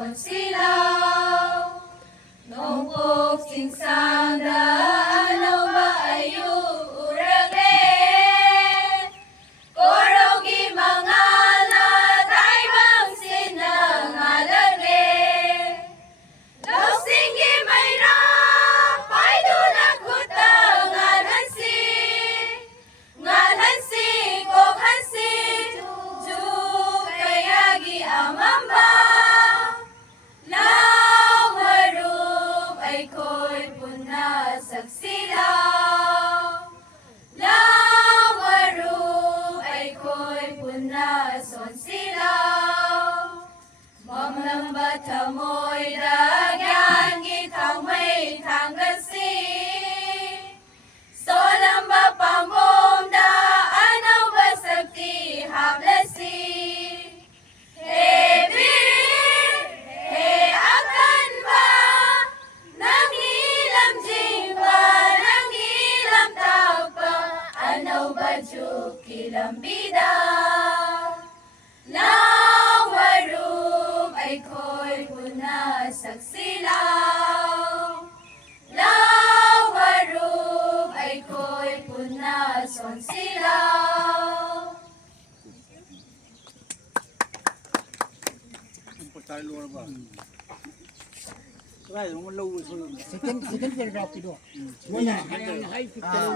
son silaw. Nungkog singsang daanaw maayo urage. Korogi mangalat ay bang sinangalane. Lausinggi mayra pay dunagutang ngalhansi. Ngalhansi kog hansi juk kayagi amamba. Lawarup ay ko'y punas sa silaw. Lawarup ay ko'y punas son silaw. Mamlambat hamoy dagyan gitang may tanggasi. Solamba pambom daanaw basagti hablasi. He birir, he akan ba? Nangilam jingba, nangilam tagpa. Anaw ba juk kilam bida? Lawarup ay ko'y punas sa silaw. Lawarup ay ko'y punas son silaw. Tayo luar ba? Try mo low so. Second paragraph itu. Wala hay picture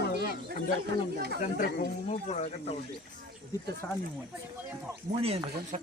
andar ko nang Tantra ko mo pura ka tawde. dito sa ano mo. Mo ni ba sa